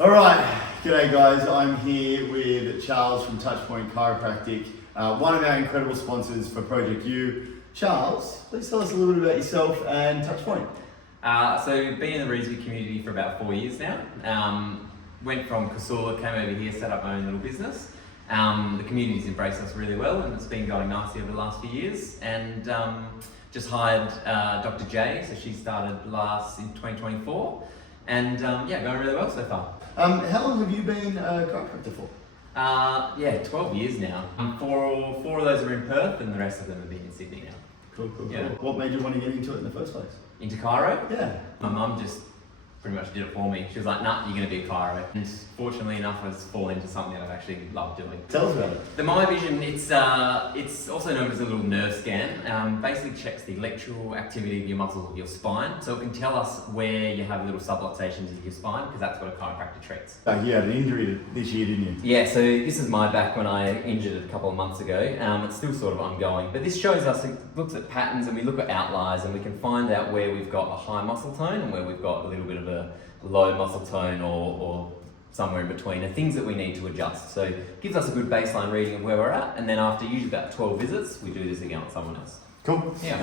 All right, g'day guys. I'm here with Charles from Touchpoint Chiropractic, one of our incredible sponsors for Project U. Charles, please tell us a little bit about yourself and Touchpoint. So been in the Revesby community for about 4 years now. Went from Casula, came over here, set up my own little business. The community's embraced us really well and it's been going nicely over the last few years. And just hired Dr. J, so she started in 2024. And yeah, going really well so far. How long have you been a chiropractor for? 12 years now. Four of those are in Perth and the rest of them have been in Sydney now. Cool. Yeah. What made you want to get into it in the first place? Into chiro? Yeah. My mum just pretty much did it for me. She was like, nah, you're going to do chiro. And fortunately enough, I was fallen into something that I've actually loved doing. Tell us about it. The MyVision, it's also known as a little nerve scan. Basically checks the electrical activity of your muscles of your spine. So it can tell us where you have little subluxations of your spine, because that's what a chiropractor treats. You had an injury this year, didn't you? Yeah, so this is my back when I injured it a couple of months ago. It's still sort of ongoing, but this shows us, it looks at patterns and we look at outliers and we can find out where we've got a high muscle tone and where we've got a little bit of a low muscle tone or somewhere in between, are things that we need to adjust. So it gives us a good baseline reading of where we're at, and then after usually about 12 visits, we do this again with someone else. Cool. Yeah.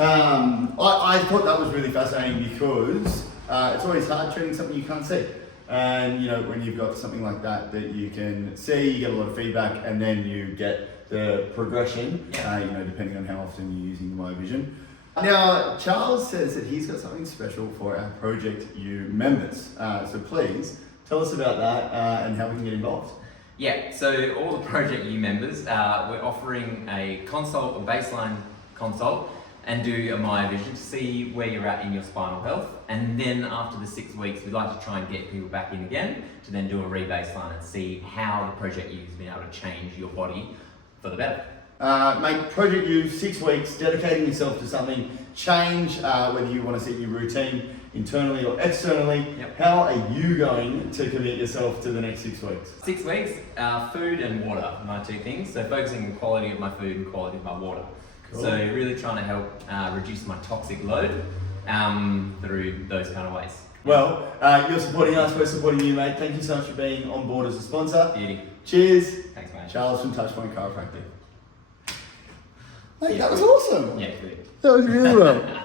I thought that was really fascinating because it's always hard treating something you can't see. And you know, when you've got something like that you can see, you get a lot of feedback, and then you get the progression, depending on how often you're using the MyVision. Now, Charles says that he's got something special for our Project U members. So please tell us about that and how we can get involved. Yeah, so all the Project U members, we're offering a consult, a baseline consult, and do a MyVision to see where you're at in your spinal health. And then after the 6 weeks, we'd like to try and get people back in again to then do a re-baseline and see how the Project U has been able to change your body for the better. Make Project U 6 weeks, dedicating yourself to something, change whether you want to set your routine internally or externally. Yep. How are you going to commit yourself to the next 6 weeks? 6 weeks, food and water are my two things. So focusing on the quality of my food and quality of my water. Cool. So really trying to help reduce my toxic load through those kind of ways. Well, you're supporting us, we're supporting you, mate. Thank you so much for being on board as a sponsor. Beauty. Cheers. Thanks, mate. Charles from Touchpoint Chiropractic. Mate, that was awesome. Yeah, good. That was really well.